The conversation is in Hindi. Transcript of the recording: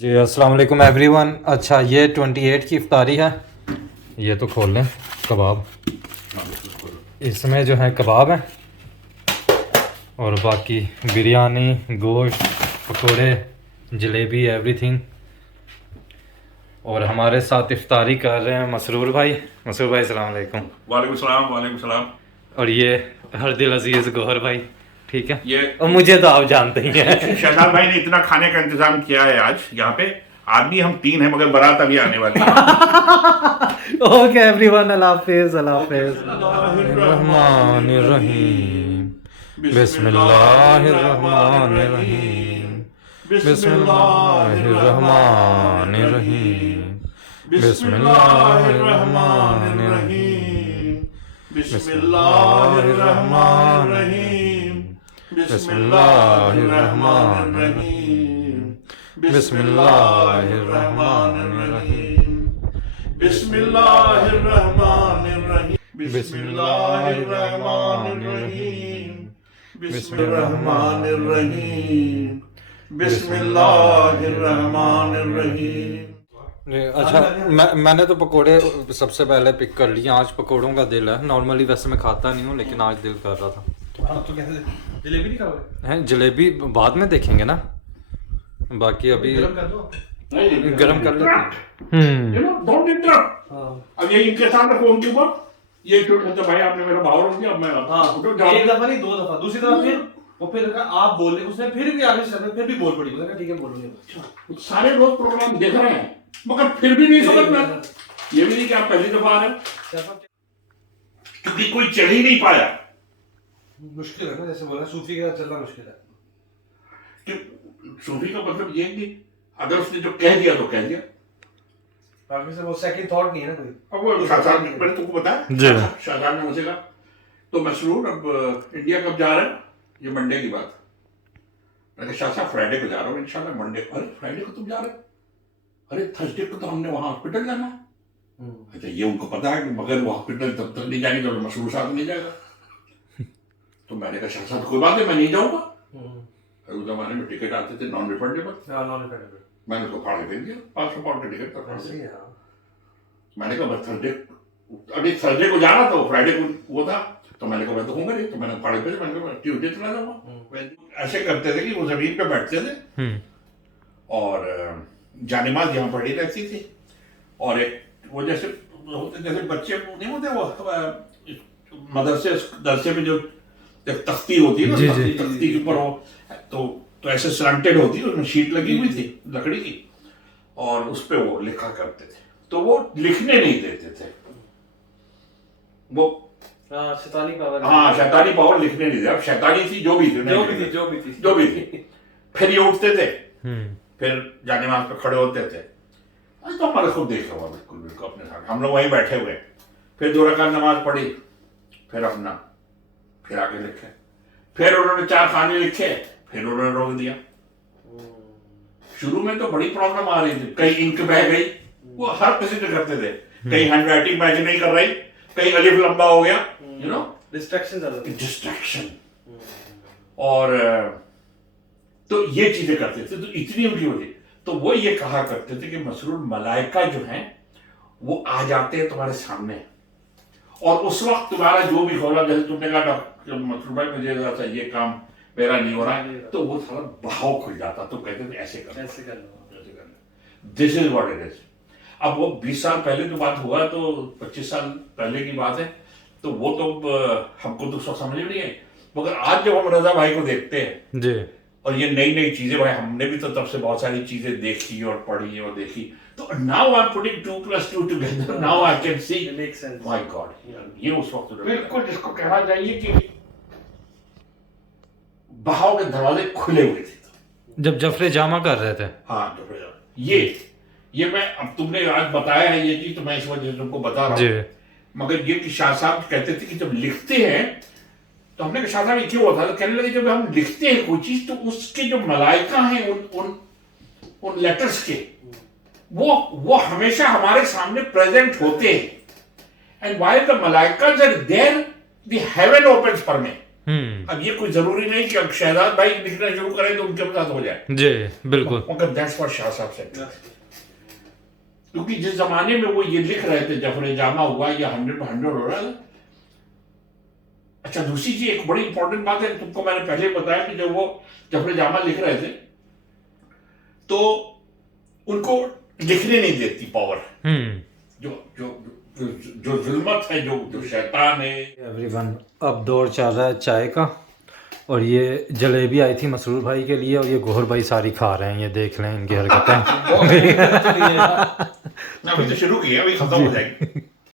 जी अस्सलाम वालेकुम एवरीवन। अच्छा ये 28 की इफ्तारी है। ये तो खोल लें कबाब, इसमें जो है कबाब है और बाकी बिरयानी, गोश्त, पकोड़े, जलेबी, एवरीथिंग। और हमारे साथ इफ्तारी कर रहे हैं मसरूर भाई। मसरूर भाई अस्सलाम वालेकुम। वालेकुम सलाम, वालेकुम सलाम। और ये हरदिल अजीज़ गौहर भाई, ठीक है। ये और मुझे तो आप जानते ही हैं। शहजाद भाई ने इतना खाने का इंतजाम किया है आज यहाँ पे। आदमी हम 3 हैं मगर बारात अभी आने वाली है। ओके एवरीवन, अल्लाह हाफिज़, अल्लाह हाफिज़। रहमानिर रहीम, बिस्मिल्लाहिर रहमानिर रहीम, बिस्मिल्लाहिर रहमानिर रहीम, बिस्मिल्लाहिर रहमानिर रहीम, बिस्मिल्लाहिर रहमानिर रहीम, बिस्मिल्लाहिर रहमानिर रहीम, बिस्मिल्लाहिर रहमानिर रहीम, बिस्मिल्लाहिर रहमानिर रहीम, बिस्मिल्लाहिर रहमानिर रहीम, बिस्मिल्लाहिर रहमानिर रहीम, बिस्मिल्लाहिर रहमानिर रहीम। अच्छा मैंने तो पकोड़े सबसे पहले पिक कर लिए। आज पकोड़ों का दिल है। नॉर्मली वैसे मैं खाता नहीं हूँ लेकिन आज दिल कर रहा था। हाँ, तो कैसे जलेबी नहीं खाओगे? हैं जलेबी बाद में देखेंगे ना, बाकी अभी गरम कर दो। गरम कर लेते डोंट इंटरप्ट। हाँ अब ये इनके साथ फोन के ऊपर ये छोटे भाई आपने मेरा भाव रोक दिया। अब मैं हाँ, उठो, जाओ। एक दफा नहीं 2 दफा, दूसरी दफा फिर वो फिर कहा आप बोल रहे, उसने फिर भी आगे से फिर भी बोल पड़ी। उसने कहा ठीक है बोलूंगी। सारे लोग प्रोग्राम देख रहे हैं मगर फिर भी नहीं समझ में आता। ये भी नहीं कि आप पहली दफा आ रहे हैं, क्योंकि कोई चल ही नहीं पाया। मुश्किल है ना, जैसे बोला सूफी के साथ चलना मुश्किल है। कि सूफी का मतलब ये कि अगर उसने जो कह दिया तो कह दिया। बाकी से वो सेकंड थॉट नहीं है ना कोई। अब वो शाहजाद ने मैंने तुमको बताया, जी। शाहजाद ने मुझे कहा तो मसरूर अब इंडिया कब जा रहे हैं? ये मंडे की बात। मैंने कहा शाह साहब फ्राइडे को जा रहा हूँ इंशाल्लाह। मंडे को? अरे फ्राइडे को तुम जा रहे हो? अरे थर्सडे को तो हमने वहाँ हॉस्पिटल जाना है। अच्छा ये उनको पता है कि मगर वो हॉस्पिटल तब तक नहीं जाएंगे जब मसरूर साहब नहीं जाएगा। तो मैंने कहा शाह साहब कोई बात नहीं, मैं नहीं जाऊँगा। उस जमाने में टिकट आते थे नॉन रिफंडेबल। मैंने उसको फाड़ के दे दिया 500 पाउंड का टिकट था। मैंने कहा बस थर्सडे, अभी थर्सडे को जाना था, फ्राइडे को वो था। तो मैंने कहा मैं तो हूँ नहीं, तो मैंने फाड़ के भेजा। मैंने कहा ट्यूजडे चला जाऊँगा। ऐसे करते थे कि वो जमीन पे बैठते थे और जानेमाज यहाँ पड़ी रहती थी। और एक वो जैसे होते जैसे बच्चे नहीं होते वो मदरसे में जो एक तख्ती होती है ना, तख्ती के ऊपर हो तो ऐसे स्लंटेड होती है, उसमें शीट लगी हुई थी लकड़ी की और उस पे वो लिखा करते थे। तो वो लिखने नहीं देते थे वो। शैतानी पावर। हाँ शैतानी पावर लिखने नहीं दिया। अब शैतानी थी जो भी थी। फिर ये उठते थे, फिर जानेमाज पे खड़े होते थे। तो हमारे खुद देखा हुआ बिल्कुल अपने साथ। हम लोग वहीं बैठे हुए, फिर 2 रकात नमाज पढ़ी, फिर अपना फिर आगे लिखे, फिर उन्होंने 4 खाने लिखे, फिर उन्होंने रोक दिया। शुरू में तो बड़ी प्रॉब्लम आ रही थी, कहीं इंक बह गई, वो हर किसी से करते थे। कहीं हैंडराइटिंग मैच नहीं कर रही, कहीं अलिफ लंबा हो गया, यू नो डिस्ट्रैक्शन। और तो ये चीजें करते थे, तो इतनी उनकी होती। तो वो ये कहा करते थे कि मसरूर मलाइका जो हैं वो आ जाते हैं तुम्हारे सामने और उस वक्त तुम्हारा जो भी खोला, जैसे तुमने कहा डॉक्टर मसरूर भाई मुझे जरा सा ये काम मेरा नहीं हो रहा है, तो वो सारा बहाव खुल जाता। तो कहते थे ऐसे कर लो, this is what it is. अब वो 20 साल पहले जो बात हुआ, तो 25 साल पहले की बात है, तो वो तो हमको तो समझ में नहीं है। मगर आज जब हम रजा भाई को देखते हैं जी, और ये नई नई चीजें, भाई हमने भी तो तब से बहुत सारी चीजें देखी और पढ़ी और देखी, तो now I am putting 2 + 2 together, now I can see my God. ये उस वक्त बिल्कुल जिसको कहना चाहिए कि बहाव के दरवाजे खुले हुए थे जब जफरे जामा कर रहे थे। हाँ तो ये मैं अब तुमने आज बताया है ये चीज, तो मैं इस वजह से तुमको बता रहा हूँ। मगर ये कि शाह साहब कहते थे कि जब लिखते हैं, तो हमने कहा शाह साहब ये क्यों होता है? तो कहने लगे जब हम लिखते हैं कोई चीज तो उसके जो मलाइका हैं उन लेटर्स के वो हमेशा हमारे सामने प्रेजेंट होते हैं। एंड व्हाइल द मलाइकास are there the heaven opens for me. अब ये कोई जरूरी नहीं कि अब शहजाद भाई लिखना शुरू करें तो उनके साथ हो जाए जी बिल्कुल। मगर दैट्स व्हाट शाह साहब सेड, क्योंकि जिस जमाने में वो ये लिख रहे थे जफर जामा हुआ या 100 हो रहा है। अच्छा दूसरी चीज एक बड़ी इंपॉर्टेंट बात है, तुमको मैंने पहले बताया कि जब वो जफर जामा लिख रहे थे तो उनको लिखने नहीं देती पावर, जो जो जो जो जुल्मत है, जो शैतान है। एवरीवन, अब दौर चल रहा है चाय का, और ये जलेबी आई थी मसरूर भाई के लिए और ये गोहर भाई सारी खा रहे हैं, ये देख लें इनकी हरकतें। अभी तो शुरू की है, अभी खत्म हो जाएगी।